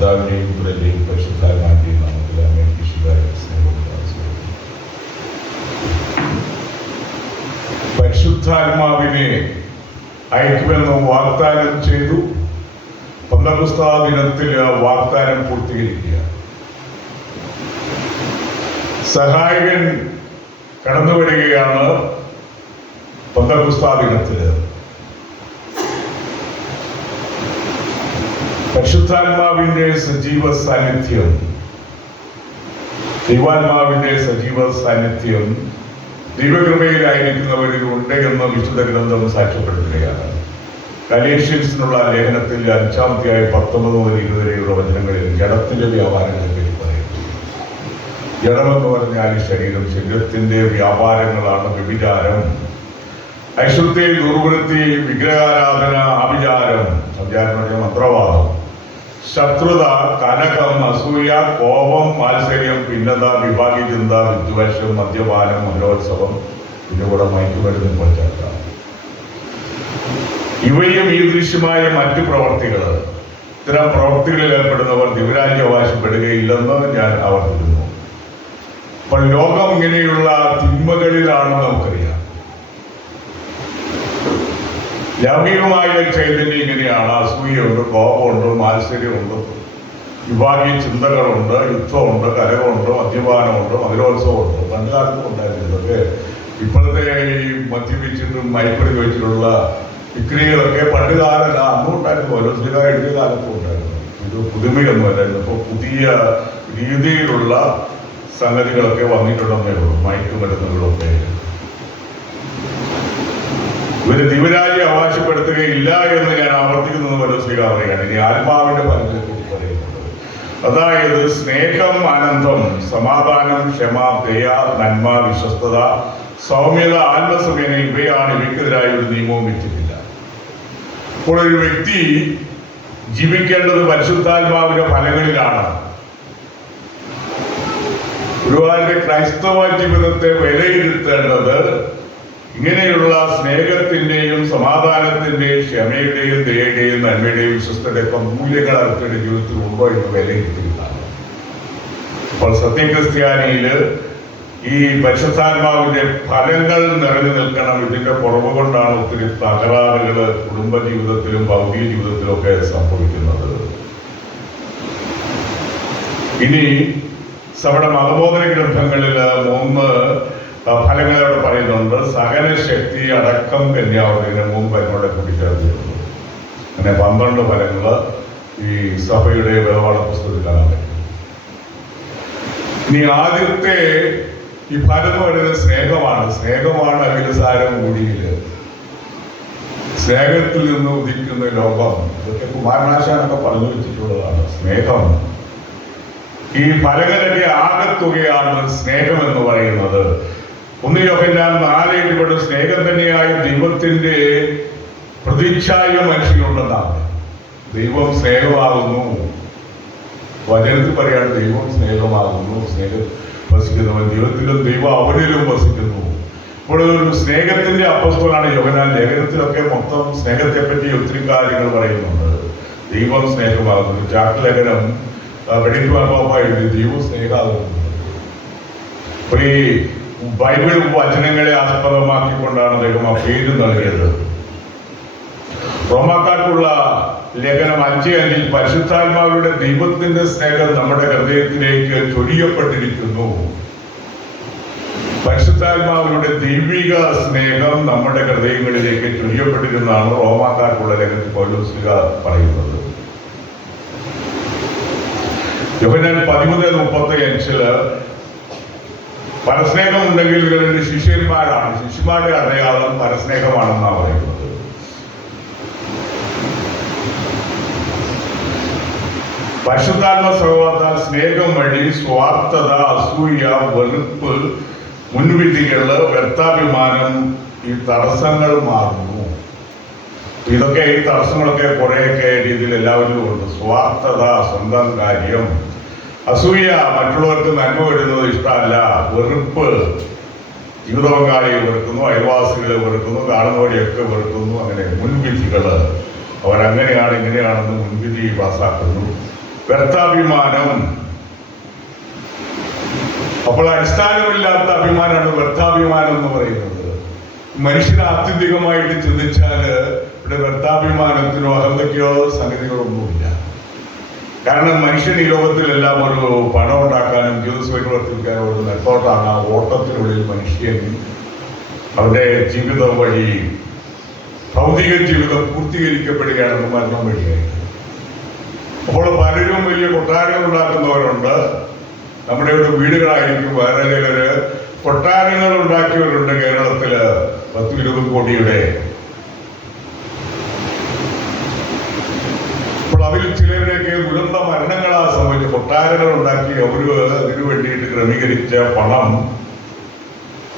പിതാവിന്റെയും പുത്രന്റെയും പരിശുദ്ധാത്മാവിന്റെയും നാമത്തിൽ അങ്ങേക്ക് സ്നേഹം. പരിശുദ്ധാത്മാവിനെ അയക്കുമെന്ന് വാഗ്ദാനം ചെയ്തു. പെന്തക്കോസ്ത് ദിനത്തിൽ വാഗ്ദാനം പൂർത്തീകരിക്കുക. സഹായകൻ കടന്നു വരികയാണ്. പെന്തക്കോസ്ത് ദിനത്തിൽ പരിശുദ്ധാത്മാവിന്റെ സജീവ സാന്നിധ്യം, ദൈവാത്മാവിന്റെ സജീവ സാന്നിധ്യം ദൈവകൃപയിലായിരിക്കുന്നവരിൽ ഉണ്ട് എന്ന് വിശുദ്ധ ഗ്രന്ഥം സാക്ഷ്യപ്പെടുത്തുകയാണ്. ഗലേഷ്യൻസിനുള്ള ലേഖനത്തിൽ 5-ാം അധ്യായം 19 മുതൽ 20 വരെയുള്ള വചനങ്ങളിൽ ജഡത്തിന്റെ വ്യാപാരങ്ങളെ പറ്റി പറയുന്നു. ജഡമെന്ന് പറഞ്ഞാൽ ശരീരം, ശരീരത്തിന്റെ വ്യാപാരങ്ങളാണ് വ്യഭിചാരം, അശുദ്ധി, ദുർവൃത്തി, വിഗ്രഹാരാധന, ആഭിചാരം, മന്ത്രവാദം, ശത്രുത, കലഹം, അസൂയ, കോപം, മാത്സര്യം, ഭിന്നത, വിഭാഗി ചിന്ത, വിദ്വേഷം, മദ്യപാനം, മഹോത്സവം, ഇതിന്റെ കൂടെ മയക്കുമരുന്ന് പശ്ചാത്തലം. ഇവയും ഈ ദൃശ്യമായ മറ്റു പ്രവർത്തികൾ, ഇത്തരം പ്രവർത്തികളിൽ ഏർപ്പെടുന്നവർ ദിവരാജ്യം അവകാശപ്പെടുകയില്ലെന്ന് ഞാൻ ആവർത്തിക്കുന്നു. അപ്പോൾ ലോകം ഇങ്ങനെയുള്ള തിന്മകളിലാണ് നമുക്കറിയാം. ലൗകികമായ ചൈതന്യം ഇങ്ങനെയാണ്. അസൂയുണ്ട്, കോപമുണ്ട്, മാത്സര്യമുണ്ട്, വിഭാഗീയ ചിന്തകളുണ്ട്, യുദ്ധമുണ്ട്, കലഹമുണ്ട്, മദ്യപാനമുണ്ട്, മധുരോത്സവമുണ്ട്. പണ്ട് കാലത്തും ഉണ്ടായിരുന്നു. ഇതൊക്കെ ഇപ്പോഴത്തെ ഈ മദ്യപിച്ചിട്ടും മയക്കുമരുന്ന് വെച്ചിട്ടുള്ള വിക്രികളൊക്കെ പണ്ട് കാലം അന്നും ഉണ്ടായിരുന്നു. ഓരോ ചില എഴുതിയ കാലത്തും ഉണ്ടായിരുന്നു. ഇത് പുതുമയൊന്നും അല്ലായിരുന്നു. ഇപ്പോൾ പുതിയ രീതിയിലുള്ള സംഗതികളൊക്കെ വന്നിട്ടുണ്ടെന്നേ ഉള്ളൂ. മയക്കുമരുന്നുകളൊക്കെ ഇവര് ദിവരാജ്യം അവകാശപ്പെടുത്തുകയില്ല എന്ന് ഞാൻ ആവർത്തിക്കുന്നത് പോലെ സ്വീകാറുകയാണ്. ഇനി ആത്മാവിന്റെ ഫലങ്ങളെ കുറിച്ച് പറയുന്നത്, അതായത് സ്നേഹം, ആനന്ദം, സമാധാനം, ക്ഷമ, ദയ, നന്മ, വിശ്വസ്തത, സൗമ്യത, ആത്മസംയമനം, ഇവയാണ്. ഇവയ്ക്കെതിരായ ഒരു നിയമവും വെച്ചിട്ടില്ല. അപ്പോൾ ഒരു വ്യക്തി ജീവിക്കേണ്ടത് പരിശുദ്ധാത്മാവിന്റെ ഫലങ്ങളിലാണ്. ഒരുപാട് ക്രൈസ്തവ ജീവിതത്തെ വിലയിരുത്തേണ്ടത് ഇങ്ങനെയുള്ള സ്നേഹത്തിന്റെയും സമാധാനത്തിന്റെയും ക്ഷമയുടെയും ദയയുടെയും നന്മയുടെയും വിശ്വസ്തയുടെയൊക്കെ മൂല്യങ്ങൾ അവരുടെ ജീവിതത്തിൽ ഉണ്ടോ എന്ന് വിലയിരുത്തിയിട്ടാണ്. അപ്പോൾ സത്യക്രിസ്ത്യാനിയില് ഈ പരിശുദ്ധാത്മാവിന്റെ ഫലങ്ങൾ നിറഞ്ഞു നിൽക്കണം. ഇതിന്റെ കുറവ് കൊണ്ടാണ് ഒത്തിരി തകരാറുകള് കുടുംബ ജീവിതത്തിലും ഭൗതിക ജീവിതത്തിലും ഒക്കെ സംഭവിക്കുന്നത്. ഇനി നമ്മുടെ മതബോധന ഗ്രന്ഥങ്ങളിൽ 3 ഫലങ്ങളോട് പറയുന്നുണ്ട്. സഹനശക്തി, അടക്കം, കന്യാവതിന് 3 ഫലങ്ങളോടെ കൂട്ടിച്ചേർത്തിട്ടുണ്ട്. അങ്ങനെ 12 ഫലങ്ങള് ഈ സഭയുടെ വേദപാഠ പുസ്തകത്തിൽ കാണാൻ പറ്റും. ഇനി ആദ്യത്തെ ഈ ഫലം എന്ന് പറയുന്നത് സ്നേഹമാണ്. സ്നേഹമാണ് അഖിലസാരം കൂടിയില്. സ്നേഹത്തിൽ നിന്ന് ഉദിക്കുന്ന ലോകം. ഇതൊക്കെ കുമാരനാശാനൊക്കെ പറഞ്ഞു വെച്ചിട്ടുള്ളതാണ്. സ്നേഹം, ഈ ഫലങ്ങളുടെ ആകത്തുകയാണ് സ്നേഹം എന്ന് പറയുന്നത്. 1 യോഹന്നാൻ 4:7 സ്നേഹം തന്നെയായ ദൈവത്തിന്റെ പ്രതിച്ഛായ മനുഷ്യനുണ്ടെന്നാണ്. ദൈവം സ്നേഹമാകുന്നു. വചനത്തിൽ പറയാണ് ദൈവം സ്നേഹമാകുന്നു. സ്നേഹം വസിക്കുന്നവൻ ദൈവത്തിലും ദൈവം അവനിലും വസിക്കുന്നു. ഇപ്പോൾ ഒരു സ്നേഹത്തിന്റെ അപ്പസ്തലനാണ് യോഹന്നാൻ. ലേഖനത്തിലൊക്കെ മൊത്തം സ്നേഹത്തെ പറ്റി ഒത്തിരി കാര്യങ്ങൾ പറയുന്നുണ്ട്. ദൈവം സ്നേഹമാകുന്നു. ചാക്ക് ലേഖനം വെടിപ്പാപ്പായിട്ട് ദൈവം സ്നേഹമാകുന്നു. അപ്പോൾ ഈ ബൈബിൾ വചനങ്ങളെ ആസ്പദമാക്കിക്കൊണ്ടാണ് അദ്ദേഹം ആ പേര് നൽകിയത്. റോമാക്കാർക്കുള്ള ലേഖനം 5:5 പരിശുദ്ധാത്മാവിന്റെ ദൈവത്തിന്റെ സ്നേഹം നമ്മുടെ ഹൃദയത്തിലേക്ക് ചൊരിയപ്പെട്ടിരിക്കുന്നു. പരിശുദ്ധാത്മാവിന്റെ ദൈവിക സ്നേഹം നമ്മുടെ ഹൃദയങ്ങളിലേക്ക് ചൊരിയപ്പെട്ടിരുന്നാണ് റോമാക്കാർക്കുള്ള ലേഖനത്തിൽ പൗലോസ് പറയുന്നത്. യോഹന്നാൻ 13:35 പരസ്നേഹം ഉണ്ടെങ്കിൽ ഇവരുടെ ശിഷ്യന്മാരാണ്. ശിഷ്യന്മാരുടെ അടയാളം പരസ്നേഹമാണെന്നാണ് പറയുന്നത്. പരിശുദ്ധാത്മ സ്വഭാവത്താൽ സ്നേഹം വഴി സ്വാർത്ഥത, അസൂയ, വെറുപ്പ്, മുൻവിധികള്, വ്യർത്ഥാഭിമാനം, ഈ തടസ്സങ്ങൾ മാറുന്നു. ഇതൊക്കെ ഈ തടസ്സങ്ങളൊക്കെ കുറെയൊക്കെ രീതിയിൽ എല്ലാവരിലും ഉണ്ട്. സ്വാർത്ഥത, സ്വന്തം കാര്യം, അസൂയ, മറ്റുള്ളവർക്ക് നന്മ വരുന്നത് ഇഷ്ടമല്ല, വെറുപ്പ്, ജീവിത പങ്കാളിയെ വെറുക്കുന്നു, അയൽവാസികളെ വെറുക്കുന്നു, കാണുന്നവരെയൊക്കെ വെറുക്കുന്നു. അങ്ങനെ മുൻവിധികള്, അവരങ്ങനെയാണ് ഇങ്ങനെയാണെന്ന് മുൻവിധി പാസാക്കുന്നു. വ്യർത്ഥാഭിമാനം. അപ്പോൾ അടിസ്ഥാനമില്ലാത്ത അഭിമാനമാണ് വ്യർത്ഥാഭിമാനം എന്ന് പറയുന്നത്. മനുഷ്യന് ആത്യന്തികമായിട്ട് ചിന്തിച്ചാല് ഇവിടെ വ്യർത്ഥാഭിമാനത്തിനോ അഹന്തയ്ക്കോ സംഗതികളൊന്നുമില്ല. കാരണം മനുഷ്യൻ ഈ ലോകത്തിലെല്ലാം ഒരു പണം ഉണ്ടാക്കാനും ജീവിതസുഖങ്ങൾ വർദ്ധിപ്പിക്കാനും ഒരു നെപ്പോട്ടാണ്. ആ ഓട്ടത്തിനുള്ളിൽ മനുഷ്യൻ അവരുടെ ജീവിതം വഴി ഭൗതിക ജീവിതം പൂർത്തീകരിക്കപ്പെടുകയാണെന്ന് മരണം വഴിയായിട്ട്. അപ്പോൾ പലരും വലിയ കൊട്ടാരങ്ങൾ ഉണ്ടാക്കുന്നവരുണ്ട്. നമ്മുടെ ഇവിടെ വീടുകളായിരിക്കും. വേറെ ചിലര് കൊട്ടാരങ്ങൾ ഉണ്ടാക്കിയവരുണ്ട്. കേരളത്തില് 10-20 കോടിയുടെ. അപ്പോൾ അതിൽ ചിലരുടെയൊക്കെ ദുരന്ത മരണങ്ങളാ സംഭവിച്ച കൊട്ടാരങ്ങൾ ഉണ്ടാക്കി അവര് അതിനു വേണ്ടിയിട്ട് ക്രമീകരിച്ച പണം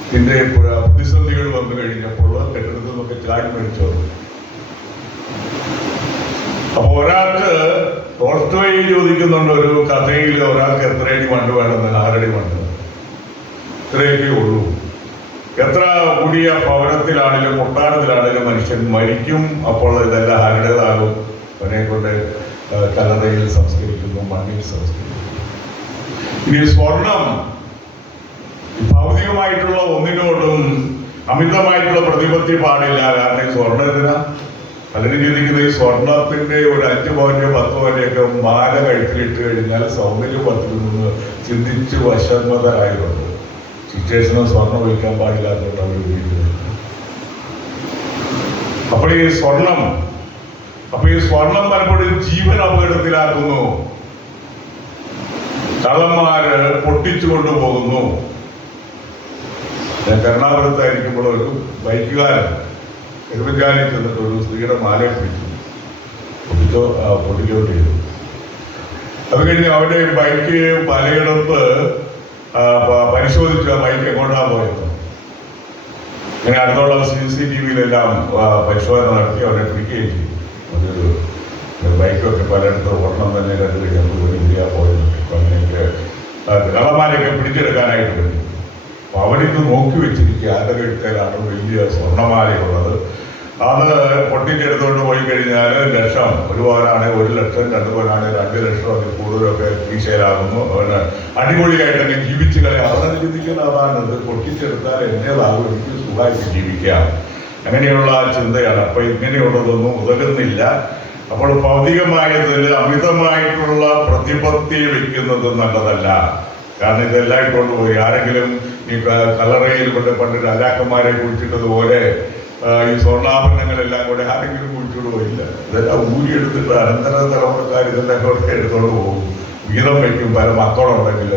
ഇതിന്റെ പ്രതിസന്ധികൾ വന്നു കഴിഞ്ഞപ്പോൾ കെട്ടിടത്തിൽ നിന്നൊക്കെ ചാടി മേടിച്ചു. അപ്പൊ ഒരാൾക്ക് ടോൾസ്റ്റോയ് ചോദിക്കുന്നുണ്ട് ഒരു കഥയിൽ, ഒരാൾക്ക് എത്രയടി മണ്ണ് വേണമെന്ന്. 6 അടി മണ്ണ്, ഇത്രയൊക്കെ ഉള്ളൂ. എത്ര കൂടിയ ഭവനത്തിലാണെങ്കിലും കൊട്ടാരത്തിലാണെങ്കിലും മനുഷ്യൻ മരിക്കും. അപ്പോൾ ഇതെല്ലാം ആരുടേതാകും? അവനെ കൊണ്ട് കല്ലറയിൽ സംസ്കരിക്കുന്നു, മണ്ണിൽ സംസ്കരിക്കുന്നു. ഇനി സ്വർണം, ഭൗതികമായിട്ടുള്ള ഒന്നിനോടും അമിതമായിട്ടുള്ള പ്രതിപത്തി പാടില്ല. കാരണം ഈ സ്വർണ്ണത്തിന് പലരും ചിന്തിക്കുന്നത് ഈ സ്വർണത്തിന്റെ ഒരു 5 പവന്റെയോ 10 പവന്റെയൊക്കെ മാല കഴുത്തിലിട്ട് കഴിഞ്ഞാൽ സൗന്ദര്യം വർദ്ധിക്കുമെന്ന് ചിന്തിച്ച് വശമതരായതുണ്ട്. സിറ്റുവേഷന് സ്വർണം വയ്ക്കാൻ പാടില്ലാത്തതുകൊണ്ട് അവർ ഉപയോഗിക്കുന്നത്. അപ്പോൾ ഈ സ്വർണം പലപ്പോഴും ജീവൻ അപകടത്തിലാക്കുന്നു. കള്ളന്മാര് പൊട്ടിച്ചു കൊണ്ടുപോകുന്നു. ഞാൻ എറണാകുളത്തായിരിക്കുമ്പോൾ ഒരു ബൈക്കുകാരൻ എരുവഞ്ചാലിൽ ചെന്നിട്ട് ഒരു സ്ത്രീയുടെ മാലയെ പൊട്ടിച്ചോട്ട് ചെയ്തു. അത് കഴിഞ്ഞ് അവരുടെ ബൈക്ക് പലയിടത്ത് പരിശോധിച്ചു. ആ ബൈക്ക് എങ്ങോട്ടാണ് പോയത്. ഇങ്ങനെ അടുത്തുള്ള CCTVയിലെല്ലാം പരിശോധന നടത്തി അവരെ പിടിക്കുകയും ചെയ്തു. ഒരു ബൈക്കൊക്കെ പലയിടത്ത് ഒരെണ്ണം തന്നെ കണ്ടു കഴിഞ്ഞപ്പോൾ ഇന്ത്യ പോയതൊക്കെ അങ്ങനെയൊക്കെ കള്ളന്മാരെയൊക്കെ പിടിച്ചെടുക്കാനായിട്ട് പറ്റും. അപ്പൊ അവരിത് നോക്കി വെച്ചിരിക്കുക ആരുടെ കഴുത്തേലാണ് വലിയ സ്വർണ്ണമാലയുള്ളത്. അത് പൊട്ടിച്ചെടുത്തുകൊണ്ട് പോയി കഴിഞ്ഞാൽ ലക്ഷം, ഒരു പവനാണ് 1 ലക്ഷം, 2 പവനാണ് 2 ലക്ഷം, അതിൽ കൂടുതലൊക്കെ കീശയിലാകുന്നു. അവന് അടിപൊളിയായിട്ടൊക്കെ ജീവിച്ചു കളയാം. അവരെ ചിന്തിക്കുന്നത് അതാണ്, ഇത് പൊട്ടിച്ചെടുത്താൽ എന്നേതാകും, എനിക്ക് സുഖമായിട്ട് ജീവിക്കാം. അങ്ങനെയുള്ള ചിന്തയാണ്. അപ്പൊ ഇങ്ങനെയുള്ളതൊന്നും ഉതകുന്നില്ല. അപ്പോൾ ഭൗതികമായതിൽ അമിതമായിട്ടുള്ള പ്രതിപത്തി വെക്കുന്നത് നല്ലതല്ല. കാരണം ഇതെല്ലാം ഇട്ടുകൊണ്ട് പോയി ആരെങ്കിലും ഈ കല്ലറയിൽ കൊണ്ട് പണ്ട് രാജാക്കന്മാരെ കുഴിച്ചിട്ടതുപോലെ ഈ സ്വർണ്ണാഭരണങ്ങളെല്ലാം കൂടെ ആരെങ്കിലും കുഴിച്ചോണ്ട് പോയില്ല. ഇതെല്ലാം ഊരിയെടുത്തിട്ട് അനന്തര തലമുറക്കാർ ഇതെല്ലാം കൂടെ എടുത്തോണ്ട് പോകും. വീതം വയ്ക്കും. പല മക്കളുണ്ടെങ്കിൽ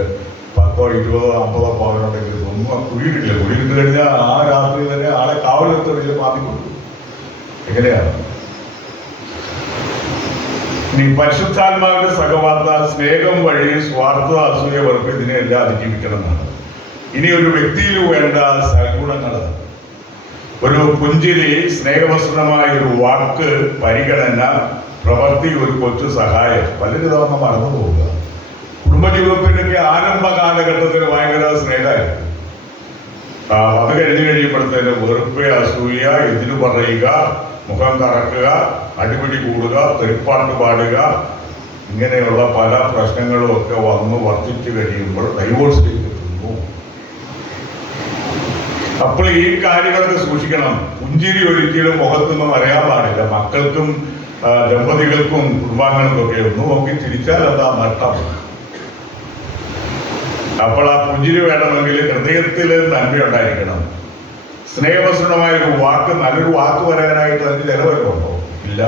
10, 20, 50 പവനുണ്ടെങ്കിൽ ഒന്നും കുഴിയിട്ടില്ല. കുഴിയിട്ട് കഴിഞ്ഞാൽ ആ രാത്രി തന്നെ ആളെ കാവലെത്തുന്നില്ല, മാറ്റിക്കൊണ്ടു. എങ്ങനെയാണ് ഇനി പരിശുദ്ധാത്മാവിന്റെ സഹവാർത്ത സ്നേഹം വഴി സ്വാർത്ഥ അസൂയ വെറുപ്പ് ഇതിനെല്ലാം അതിജീവിക്കണം എന്നാണ്. ഇനി ഒരു വ്യക്തിയിൽ വേണ്ട സൽഗുണങ്ങൾ, ഒരു പുഞ്ചിരി, സ്നേഹവസ്ത്രമായ ഒരു വാക്ക്, പരിഗണന, പ്രവൃത്തി, ഒരു കൊച്ചു സഹായം. പലരും തവണ മറന്നു പോവുക. കുടുംബജീവിതത്തിൻ്റെയൊക്കെ ആരംഭ കാലഘട്ടത്തിൽ ഭയങ്കര സ്നേഹമായിരുന്നു. അത് കഴിഞ്ഞു കഴിയുമ്പോഴത്തേന് വെറുപ്പ്, അസൂയ, ഇതിന് പറയുക, മുഖം കറക്കുക, അടിപിടി കൂടുക, തെറിപ്പാട്ട് പാടുക, ഇങ്ങനെയുള്ള പല പ്രശ്നങ്ങളും ഒക്കെ വന്ന് വർദ്ധിച്ചു കഴിയുമ്പോൾ ഡൈവോഴ്സിലേക്ക് എത്തുന്നു. അപ്പോൾ ഈ കാര്യങ്ങളൊക്കെ സൂക്ഷിക്കണം. പുഞ്ചിരി ഒരിക്കലും മുഖത്തൊന്നും അറിയാൻ പാടില്ല. മക്കൾക്കും ദമ്പതികൾക്കും കുടുംബാംഗങ്ങൾക്കൊക്കെ ഒന്ന് നോക്കി ചിരിച്ചാൽ എന്താ നഷ്ടം. അപ്പോൾ ആ പുഞ്ചിരി വേണമെങ്കിൽ ഹൃദയത്തിൽ നന്മയുണ്ടായിരിക്കണം. സ്നേഹവസ്തുമായ ഒരു വാക്ക്, നല്ലൊരു വാക്ക് പറയാനായിട്ട് അതിന് ചിലവരുണ്ടോ? ഇല്ല.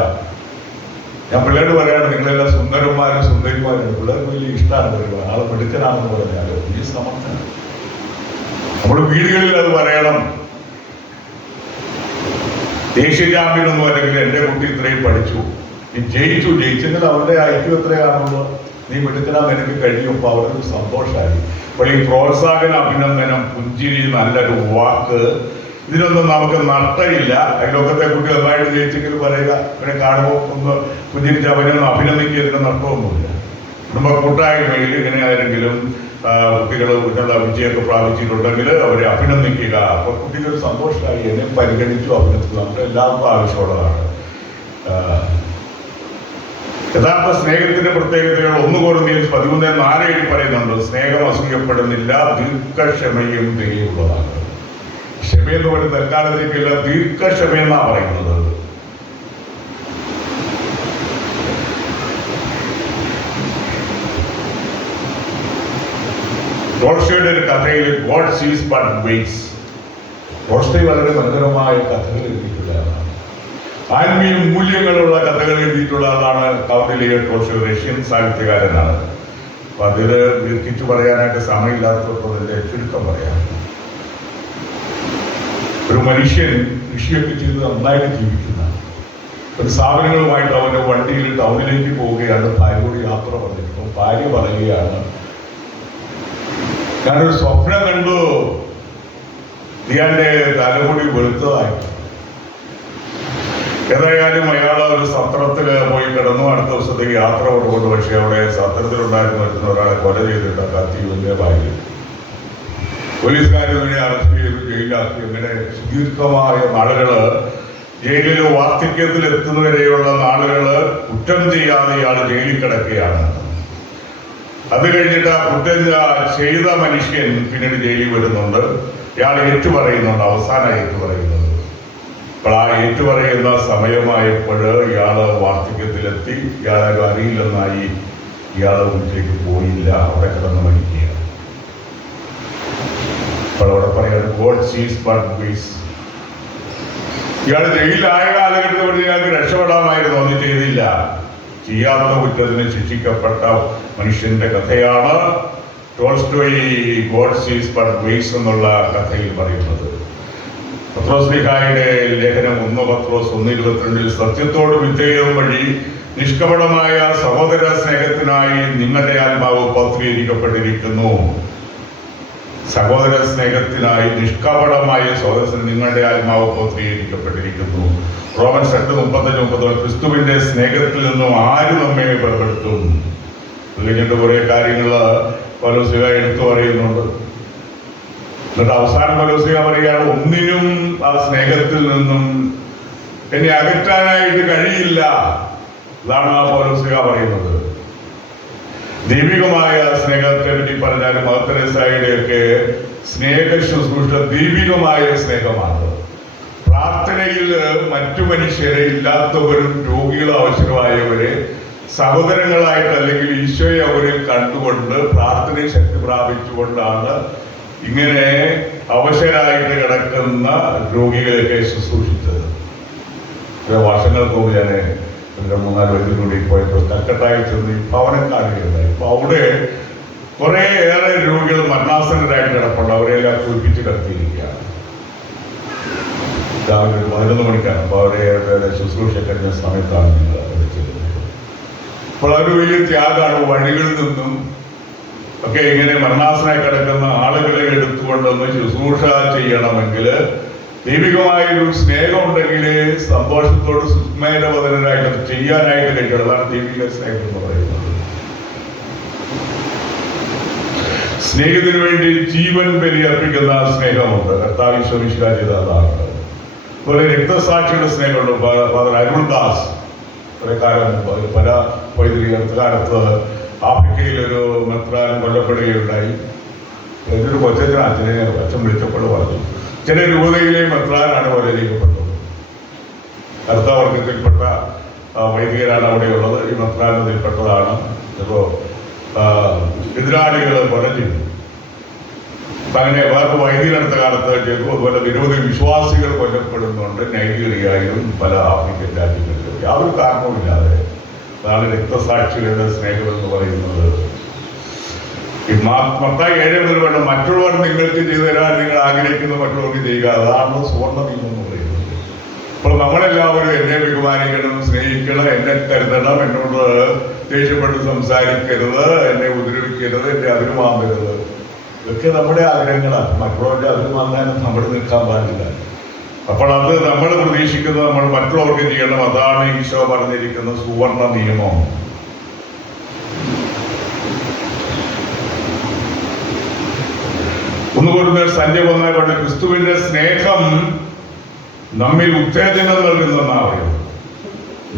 ഞാൻ പിള്ളേരോട് പറയാണ്, നിങ്ങളെല്ലാം സുന്ദരന്മാരും സുന്ദരിമാരും. പിള്ളേർക്ക് വലിയ ഇഷ്ടമാണ് പറയുക. ആളെ മിടുക്കനാണെന്ന് പറഞ്ഞാൽ ഈ സമർത്ഥനം നമ്മുടെ വീടുകളിൽ അത് പറയണം. ദേശീയ ചാമ്പ്യനൊന്നും അല്ലെങ്കിൽ എൻ്റെ കുട്ടി ഇത്രയും പഠിച്ചു, നീ ജയിച്ചെങ്കിൽ അവരുടെ ഐക്യം എത്രയാണുള്ളത്, നീ മിടുക്കനാന്ന് എനിക്ക് കഴിയും. അപ്പൊ അവർക്ക് സന്തോഷമായി. അപ്പോൾ ഈ പ്രോത്സാഹന, അഭിനന്ദനം, പുഞ്ചിരി, നല്ലൊരു വാക്ക്, ഇതിനൊന്നും നമുക്ക് നഷ്ടമില്ല. അയൽവക്കത്തെ കുട്ടി നന്നായിട്ട് ജയിച്ചെങ്കിൽ പറയുക, അവനെ കാണുമ്പോൾ ഒന്ന് പുഞ്ചിരിച്ച് അവനൊന്ന് അഭിനന്ദിക്കുക, ഇതിന് നഷ്ടമൊന്നുമില്ല. കുടുംബ കൂട്ടായ്മയിൽ ഇങ്ങനെ ആരെങ്കിലും കുട്ടികൾ ഉന്നത വിജയമൊക്കെ പ്രാപിച്ചിട്ടുണ്ടെങ്കിൽ അവരെ അഭിനന്ദിക്കുക. അപ്പൊ കുട്ടികൾ സന്തോഷമായി, എന്നെ പരിഗണിച്ചു, അഭിനന്ദിച്ചു. നമുക്ക് എല്ലാവർക്കും ആവശ്യമുള്ളതാണ്. യഥാർത്ഥ സ്നേഹത്തിന്റെ പ്രത്യേകതകൾ 1 കൊരിന്ത്യർ 13:4 പറയുന്നുണ്ട്. സ്നേഹം അസൂയപ്പെടുന്നില്ല, ദീർഘക്ഷമയും ദയയുള്ളതാണ്. ക്ഷമയെന്ന് പറയുന്നത് തൽക്കാലത്തേക്കല്ല, ദീർഘക്ഷമയെന്നാ പറയുന്നത്. ടോൾസ്റ്റോയുടെ ഒരു കഥയിൽ ഗോഡ് സീസ് ബട്ട് വെയിറ്റ്സ്. ടോൾസ്റ്റോയ് വളരെ മനോഹരമായ കഥകൾ എഴുതിയിട്ടുള്ള ആളാണ്. ആത്മീയ മൂല്യങ്ങളുള്ള കഥകൾ എഴുതിയിട്ടുള്ള ആളാണ് കൗണ്ട് ലിയോ ടോൾസ്റ്റോയ്. റഷ്യൻ സാഹിത്യകാരനാണ്. അപ്പൊ അതില് ദീർഘിച്ചു പറയാനായിട്ട് സമയമില്ലാത്തതിന്റെ ചുരുക്കം പറയാം. ഒരു മനുഷ്യൻ കൃഷിയൊക്കെ ചെയ്ത് നന്നായിട്ട് ജീവിക്കുന്ന ഒരു സ്ഥാപനങ്ങളുമായിട്ട് അവന്റെ വണ്ടിയിൽ ടൗണിലേക്ക് പോവുകയാണ്. ഭാര്യയോട് യാത്ര പറഞ്ഞിരിക്കും. ഭാര്യ പറയുകയാണ്, ഞാനൊരു സ്വപ്നം കണ്ടു, ഇയാളുടെ തലമുടി വെളുത്തതായി. ഏതായാലും അയാൾ ഒരു സത്രത്തിൽ പോയി കിടന്നു. അടുത്ത ദിവസത്തേക്ക് യാത്ര കൊണ്ടുകൊണ്ട്, പക്ഷെ അവിടെ സത്രത്തിലുണ്ടായിരുന്നു വരുന്ന ഒരാളെ കൊല ചെയ്തിട്ട് കത്തി വലിയ ഭാര്യ. പോലീസുകാർ ഇവനെ അറസ്റ്റ് ചെയ്ത് ജയിലാക്കി. ഇങ്ങനെ സുദീർഘമായ നാളുകള് ജയിലിൽ വാർദ്ധക്യത്തിൽ എത്തുന്നവരെയുള്ള നാളുകള് കുറ്റം ചെയ്യാതെ ഇയാൾ ജയിലിൽ കിടക്കുകയാണ്. അത് കഴിഞ്ഞിട്ട് ആ കുറ്റം ചെയ്ത മനുഷ്യൻ പിന്നീട് ജയിലിൽ വരുന്നുണ്ട്. ഇയാൾ ഏറ്റുപറയുന്നുണ്ട്. അവസാനം ഏറ്റുപറയുന്നത്. അപ്പോൾ ആ ഏറ്റുപറയുന്ന സമയമായപ്പോൾ ഇയാള് വാർദ്ധക്യത്തിലെത്തി. ഇയാളെ അറിയില്ലെന്നായി. ഇയാളെ വീട്ടിലേക്ക് പോയില്ല, അവിടെ കിടന്ന് മരിക്കുകയാണ്. അപ്പോൾ അവിടെ പറയാണ് ഗോഡ് സീസ് ബട്ട് വെയിറ്റ്സ്. ഇയാൾ ജയിലായ കാലഘട്ടത്തിൽ ഇയാൾക്ക് രക്ഷപ്പെടാമായിരുന്നു, ഒന്നും ചെയ്തില്ല. ചെയ്യാത്ത കുറ്റത്തിന് ശിക്ഷിക്കപ്പെട്ട മനുഷ്യന്റെ കഥയാണ് ടോൾസ്റ്റോയ് ഗോഡ് സീസ് ബട്ട് വെയിറ്റ്സ് എന്നുള്ള കഥയിൽ പറയുന്നത്. പത്രോസ്ലീഹായുടെ ലേഖനം 1 പത്രോസ് 1:22 സത്യത്തോട് വിധേയം വഴി നിഷ്കപടമായ സഹോദര സ്നേഹത്തിനായി നിങ്ങളുടെ ആത്മാവ് പൗത്രീകരിക്കപ്പെട്ടിരിക്കുന്നു. സഹോദര സ്നേഹത്തിനായി നിഷ്കപടമായ സഹോദരത്തിന് നിങ്ങളുടെ ആത്മാവ് പൗത്രീകരിക്കപ്പെട്ടിരിക്കുന്നു. റോമൻസ് 8:35 ക്രിസ്തുവിന്റെ സ്നേഹത്തിൽ നിന്നും ആര് നമ്മെ വേർപെടുത്തും? കഴിഞ്ഞിട്ട് കുറെ കാര്യങ്ങൾ പൗലോസ്ലീഹ എടുത്തു പറയുന്നുണ്ട്. എന്നിട്ട് അവസാനം പൗലോസ്ലീഹ പറയുകയാണ്, ഒന്നിനും ആ സ്നേഹത്തിൽ നിന്നും എന്നെ അകറ്റാനായിട്ട് കഴിയില്ല. ഇതാണ് പൗലോസ്ലീഹ പറയുന്നത്. ദൈവികമായ സ്നേഹത്തെ പറ്റി പറഞ്ഞാൽ മദർ തെരേസയുടെയൊക്കെ സ്നേഹ ശുശ്രൂഷ ദൈവികമായ സ്നേഹമാണ്. പ്രാർത്ഥനയിൽ മറ്റു മനുഷ്യരെ, ഇല്ലാത്തവരും രോഗികൾ ആവശ്യമായവരെ സഹോദരങ്ങളായിട്ട് അല്ലെങ്കിൽ ഈശോയെ അവരെ കണ്ടുകൊണ്ട് പ്രാർത്ഥനയിൽ ശക്തി പ്രാപിച്ചുകൊണ്ടാണ് ഇങ്ങനെ അവശരായിട്ട് കിടക്കുന്ന രോഗികളെയൊക്കെ ശുശ്രൂഷിച്ചത്. വർഷങ്ങൾക്ക് മുമ്പ് ഞാൻ 3-4 വയസ്സിലൂടെ പോയപ്പോൾ കൽക്കട്ടയിൽ ചെന്ന് ഈ ഭവനം കാണുകയുണ്ടായി. അപ്പൊ അവിടെ കുറെ ഏറെ രോഗികൾ മരണാസന്നരായിട്ട് കിടപ്പുണ്ട്. അവരെല്ലാം കുളിപ്പിച്ച് കിടത്തിയിരിക്കുകയാണ്. രാവിലെ 11 മണിക്കാണ്. അപ്പോൾ അവരെ ശുശ്രൂഷ കഴിഞ്ഞ സമയത്താണ് നിങ്ങൾ വിളിച്ചത്. അപ്പോൾ അതൊരു വലിയ ത്യാഗമാണ്. വഴികളിൽ നിന്നും ഒക്കെ ഇങ്ങനെ മരണാസനായി കിടക്കുന്ന ആളുകളെ എടുത്തുകൊണ്ടൊന്ന് ശുശ്രൂഷ ചെയ്യണമെങ്കിൽ ദൈവികമായൊരു സ്നേഹം ഉണ്ടെങ്കിൽ സന്തോഷത്തോട് സുസ്മേരവതനായിട്ട് ചെയ്യാനായിട്ട് കഴിക്കണം. അതാണ് ദൈവിക സ്നേഹം എന്ന് പറയുന്നത്. സ്നേഹത്തിന് വേണ്ടി ജീവൻ ബലി അർപ്പിക്കുന്ന സ്നേഹമുണ്ട്. കർത്താവ് ഈശോ മിശിഹാ ചെയ്ത അതാണ്. അതുപോലെ രക്തസാക്ഷിയുടെ സ്നേഹമുണ്ട്. ഫാദർ അരുൾദാസ് കുറെ കാലം പല വൈദ്യുതി കാലത്ത് ആഫ്രിക്കയിലൊരു മെത്രാൻ കൊല്ലപ്പെടുകയുണ്ടായി. ഒരു കൊച്ചച്ഛൻ അച്ഛൻ വിളിച്ചപ്പോൾ പറഞ്ഞു, ചില രൂപതയിലെ മെത്രാനാണ് കൊല ചെയ്യപ്പെട്ടത്. അടുത്ത വർഗത്തിൽപ്പെട്ട വൈദികരാണ് അവിടെയുള്ളത്. ഈ മെത്രാനതിൽപ്പെട്ടതാണ്. ഇപ്പോൾ എതിരാളികൾ കൊല ചെയ്തു. അങ്ങനെ വേറെ വൈദികരടുത്ത കാലത്ത് ചെയ്തു. അതുപോലെ നിരവധി വിശ്വാസികൾ കൊല്ലപ്പെടുന്നുണ്ട് നൈജീരിയയിലും പല ആഫ്രിക്കൻ രാജ്യങ്ങളിലും. യാതൊരു കാരണവുമില്ലാതെ. അതാണ് രക്തസാക്ഷികളുടെ സ്നേഹം എന്ന് പറയുന്നത്. ഈ മത്തായി 7 വേണം, മറ്റുള്ളവർ നിങ്ങൾക്ക് ചെയ്തു തരാൻ നിങ്ങൾ ആഗ്രഹിക്കുന്ന മറ്റുള്ളവർക്ക് ചെയ്യുക. അതാണ് സുവർണ്ണ നിയമം എന്ന് പറയുന്നത്. അപ്പോൾ നമ്മളെല്ലാവരും എന്നെ ബഹുമാനിക്കണം, സ്നേഹിക്കണം, എന്നെ കരുതണം, എന്നോട് ദേഷ്യപ്പെട്ട് സംസാരിക്കരുത്, എന്നെ ഉപദ്രവിക്കരുത്, എന്നെ അതിന് വാങ്ങരുത്. ഇതൊക്കെ നമ്മുടെ ആഗ്രഹങ്ങളാണ്. മറ്റുള്ളവരുടെ അതിന് വാങ്ങാനും നമ്മൾ നിൽക്കാൻ പാടില്ല. അപ്പോൾ അത് നമ്മൾ പ്രതീക്ഷിക്കുന്നത് നമ്മൾ മറ്റുള്ളവർക്ക് ചെയ്യണം. അതാണ് ഈശോ പറഞ്ഞിരിക്കുന്ന സുവർണ്ണ നിയമം. ഒന്നുകൂടെ സന്ധ്യ വന്നാൽ കൊണ്ട് ക്രിസ്തുവിന്റെ സ്നേഹം നമ്മിൽ ഉത്തേജനം നൽകുന്നതെന്നാണ് പറയുന്നത്.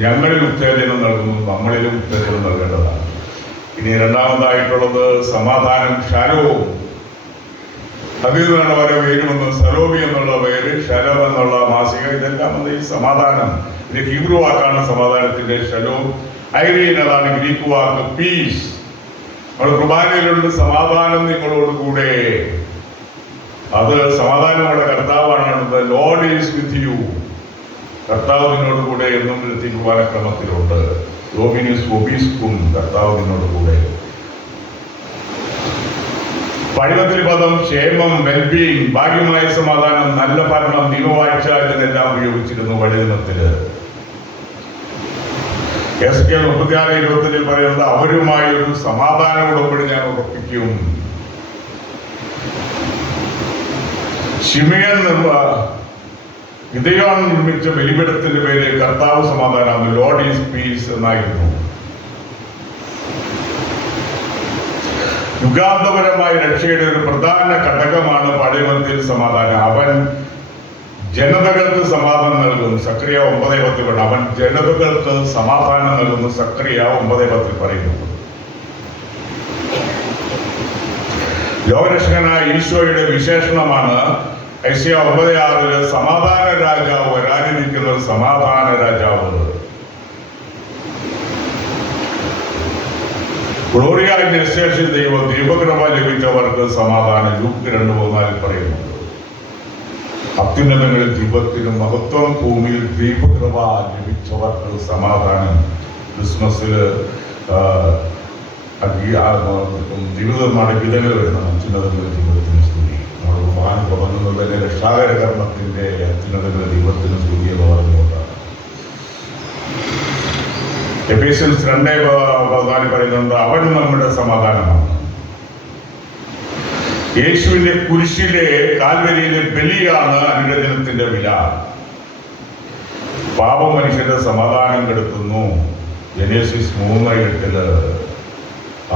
ഞങ്ങളിൽ ഉത്തേജനം നൽകുന്നു, നമ്മളിലും ഉത്തേജനം നൽകേണ്ടതാണ്. ഇനി രണ്ടാമതായിട്ടുള്ളത് സമാധാനം, ഷാലോം. അതിൽ നിന്നാണ് വരെ പേര് വന്ന് സലോമി എന്നുള്ള പേര്, ഷലോം എന്നുള്ള മാസിക, ഇതെല്ലാം വന്ന് ഈ സമാധാനം. ഇത് ഹീബ്രു വാക്കാണ് സമാധാനത്തിന്റെ ഷലോം. ഐറീൻ അതാണ് ഗ്രീക്ക് വാക്ക് പീസ്. നമ്മൾ കുർബാനയിലുണ്ട് സമാധാനം നിങ്ങളോട് കൂടെ. അത് സമാധാനം നമ്മുടെ കർത്താവാണ്. Lord is with you. കർത്താവ് നിന്നോട് കൂടെ എന്നും കുർബാന ക്രമത്തിലുണ്ട്. ഡോമിനിസ് വൊബിസ്കും, കർത്താവ് നിന്നോട് കൂടെ. പഴയത്തിൽ പദം ക്ഷേമം, വെൽബീങ്, ഭാഗ്യമായ സമാധാനം, നല്ല ഭരണം, നിയമവാഴ്ച എന്നെല്ലാം ഉപയോഗിച്ചിരുന്നു പഴയ ദിനത്തില്. എസ്കേൽ 36:25 പറയുന്നത് അവരുമായി ഒരു സമാധാന ഉടമ്പടി ഞാൻ ഉറപ്പിക്കും. ശിമയോൻ ഗിദെയോൻ നിർമ്മിച്ച ബലിപീഠത്തിന്റെ പേര് കർത്താവ് സമാധാനം, ലോർഡ് ഈസ് പീസ് എന്നായിരുന്നു. യുഗാന്തപരമായ രക്ഷയുടെ ഒരു പ്രധാന ഘടകമാണ് പഴയബന്ധത്തിൽ സമാധാനം. അവൻ ജനതകൾക്ക് സമാധാനം നൽകുന്നു. സക്രിയ 9:10 പറയുന്നു. അവൻ ജനതകൾക്ക് സമാധാനം നൽകുന്നു. സക്രിയ 9:10 പറയുന്നു. ലോകരക്ഷകനായ ഈശോയുടെ വിശേഷണമാണ് ഐസിയ 9:6 സമാധാന രാജാവ് വരാനിരിക്കുന്നത്. സമാധാന രാജാവ് ഗ്ലോറിയ ഇൻ എക്സ്റ്റേഷൻ ദൈവം ദൈവകൃപ ലഭിച്ചവർക്ക് സമാധാനം. ലൂക്ക് 2:14 പറയുന്നുണ്ട്. അത്യുന്നതങ്ങളിൽ ദൈവത്തിനും മഹത്വം, ഭൂമിയിൽ ദൈവകൃപ ലഭിച്ചവർക്ക് സമാധാനം. ക്രിസ്മസില് ജീവിതമാണ് ഗീതങ്ങൾ വരുന്നത്. അത്യുന്നതങ്ങളിൽ ദൈവത്തിന് സ്തുതി. നമ്മൾ കുർബാന തുടങ്ങുന്നത് തന്നെ രക്ഷാകര കർമ്മത്തിന്റെ അത്യുന്നതങ്ങളിൽ ദൈവത്തിന് സ്തുതി എന്ന് പറഞ്ഞുകൊണ്ടാണ്. എഫേസ്യൻസ് 2:14 പറയുന്നുണ്ട് അവൻ നമ്മുടെ സമാധാനമാണ്. യേശുവിന്റെ കുരിശിലെ കാൽവരിയിലെ ബലിയാണ് അനുരഞ്ജനത്തിന്റെ വില. പാപം മനുഷ്യന്റെ സമാധാനം കെടുത്തുന്നു. ജനേസിസ് 3:8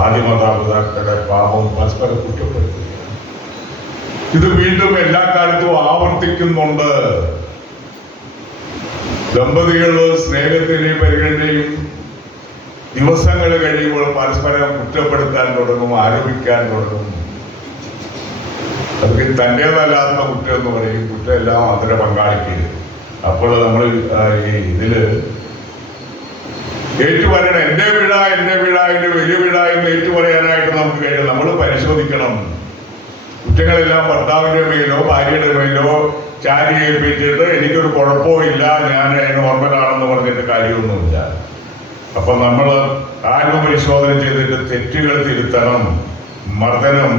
ആദിമാതാപിതാക്കളുടെ പാപം പരസ്പരം കുറ്റപ്പെടുത്തുകയാണ്. ഇത് വീണ്ടും എല്ലാ കാലത്തും ആവർത്തിക്കുന്നുണ്ട്. ദമ്പതികൾ സ്നേഹത്തിന്റെയും പരിഗണനയും ദിവസങ്ങൾ കഴിയുമ്പോൾ പരസ്പരം കുറ്റപ്പെടുത്താൻ തുടങ്ങും, ആരോപിക്കാൻ തുടങ്ങും. അതൊക്കെ തൻ്റേതല്ലാത്ത കുറ്റം എന്ന് പറയും. കുറ്റമെല്ലാം അതിന്റെ പങ്കാളിക്ക്. അപ്പോൾ നമ്മൾ ഇതില് ഏറ്റുപറയണം. എന്റെ വീഴ, എന്റെ വലിയ വീഴ എന്ന് ഏറ്റുപറയാനായിട്ട് നമുക്ക് കഴിയും. നമ്മൾ പരിശോധിക്കണം. കുറ്റങ്ങളെല്ലാം ഭർത്താവിന്റെ മേലോ ഭാര്യയുടെ മേലോ ചാരി ഏൽപ്പിച്ചിട്ട് എനിക്കൊരു കുഴപ്പമില്ല, ഞാൻ നോർമലാണെന്ന് പറഞ്ഞിട്ട് കാര്യമൊന്നുമില്ല. അപ്പൊ നമ്മൾ ആത്മപരിശോധന ചെയ്തിട്ട് തെറ്റുകൾ തിരുത്തണം. മർദ്ദനം,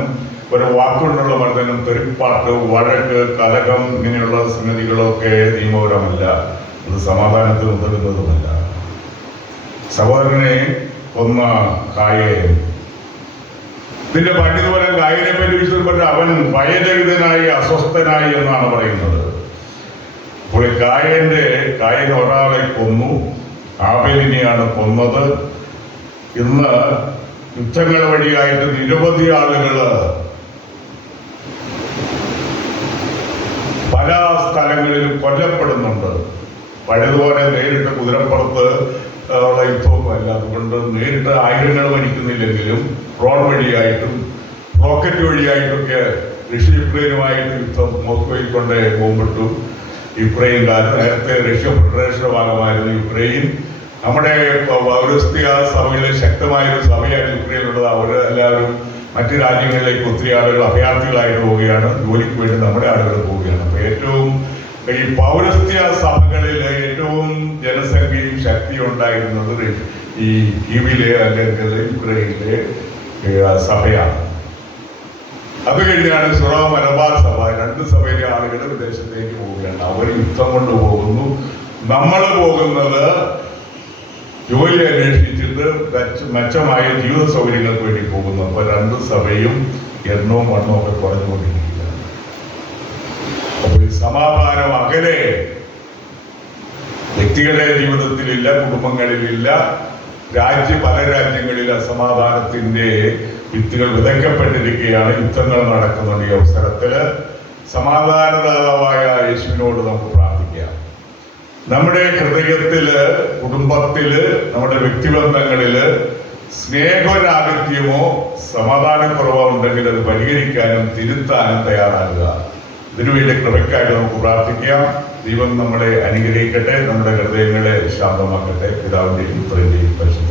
ഒരു വാക്കുകൊണ്ടുള്ള മർദ്ദനം, തെറിപ്പാട്ട്, വഴക്ക്, കലകം, ഇങ്ങനെയുള്ള സംഗതികളൊക്കെ നിയമപരമല്ല. അത് സമാധാനത്തിൽ ഉതകുന്നതുമല്ല. സഹോദരനെ കൊന്ന കായേൻ, ഇതിന്റെ പണ്ഡിതപരം കായനെ പറ്റി വിശദപ്പെട്ട അവൻ ഭയരഹിതനായി അസ്വസ്ഥനായി എന്നാണ് പറയുന്നത്. അപ്പോൾ കായൻ ഒരാളെ കൊന്നു, ആബേലിനെയാണ് കൊന്നത്. ഇന്ന് യുദ്ധങ്ങൾ വഴിയായിട്ട് നിരവധി ആളുകള് പല സ്ഥലങ്ങളിലും കൊല്ലപ്പെടുന്നുണ്ട്. പഴയതുപോലെ നേരിട്ട് കുതിരപ്പുറത്ത് ഉള്ള യുദ്ധമൊന്നുമല്ല. അതുകൊണ്ട് നേരിട്ട് ആയിരങ്ങൾ മരിക്കുന്നില്ലെങ്കിലും ഡ്രോൺ വഴിയായിട്ടും റോക്കറ്റ് വഴിയായിട്ടൊക്കെ റഷ്യ യുക്രൈനുമായിട്ട് യുദ്ധം മോസ്കോയിൽ കൊണ്ട് ബോംബിട്ടു. യുക്രൈൻകാർ നേരത്തെ റഷ്യ ഫെഡറേഷന്റെ ഭാഗമായിരുന്നു യുക്രൈൻ. നമ്മുടെ പൗരസ്ത്യ സഭയിലെ ശക്തമായൊരു സഭയാണ് യുക്രൈനുള്ളത്. അവർ എല്ലാവരും മറ്റു രാജ്യങ്ങളിലേക്ക് ഒത്തിരി ആളുകൾ അഭയാർത്ഥികളായിട്ട് പോവുകയാണ്. ജോലിക്ക് വേണ്ടി നമ്മുടെ ആളുകൾ പോവുകയാണ്. അപ്പൊ ഏറ്റവും ഈ പൗരസ്ത്യ സഭകളിൽ ഏറ്റവും ജനസംഖ്യയും ശക്തിയും ഉണ്ടായിരുന്നത് ഈ കീവിലെ അല്ലെങ്കിൽ യുക്രൈനിലെ സഭയാണ്. അത് കഴിഞ്ഞാണ് സുറോ മലബാർ സഭ. രണ്ട് സഭയിലെ ആളുകൾ വിദേശത്തേക്ക് പോവുകയാണ്. അവർ യുദ്ധം കൊണ്ട് പോകുന്നു. നമ്മൾ പോകുന്നത് ജോലി അന്വേഷിച്ചിട്ട് മെച്ചമായ ജീവിത സൗകര്യങ്ങൾക്ക് വേണ്ടി പോകുന്നു. അപ്പൊ രണ്ട് സഭയും എണ്ണവും വണ്ണവും ഒക്കെ കുറഞ്ഞുകൊണ്ടിരിക്കുകയാണ്. അപ്പൊ ഈ സമാധാനം അകലെ വ്യക്തികളുടെ ജീവിതത്തിലില്ല, കുടുംബങ്ങളിലില്ല. പല രാജ്യങ്ങളിൽ അസമാധാനത്തിന്റെ വിത്തുകൾ വിതയ്ക്കപ്പെട്ടിരിക്കുകയാണ്. യുദ്ധങ്ങൾ നടക്കുന്നുണ്ട്. ഈ അവസരത്തില് സമാധാനദാതാവായ യേശുവിനോട് നമുക്ക് പ്രാർത്ഥിക്കാം. നമ്മുടെ ഹൃദയത്തില്, കുടുംബത്തില്, നമ്മുടെ വ്യക്തിബന്ധങ്ങളില് സ്നേഹരാഹിത്യമോ സമാധാനക്കുറവോ ഉണ്ടെങ്കിൽ അത് പരിഹരിക്കാനും തിരുത്താനും തയ്യാറാകുക. ഇതിനുവേണ്ടി കൃപയ്ക്കായിട്ട് നമുക്ക് പ്രാർത്ഥിക്കാം. ദൈവം നമ്മളെ അനുഗ്രഹിക്കട്ടെ, നമ്മുടെ ഹൃദയങ്ങളെ ശാന്തമാക്കട്ടെ. പിതാവിന്റെയും പുത്രന്റെയും പരിശുദ്ധ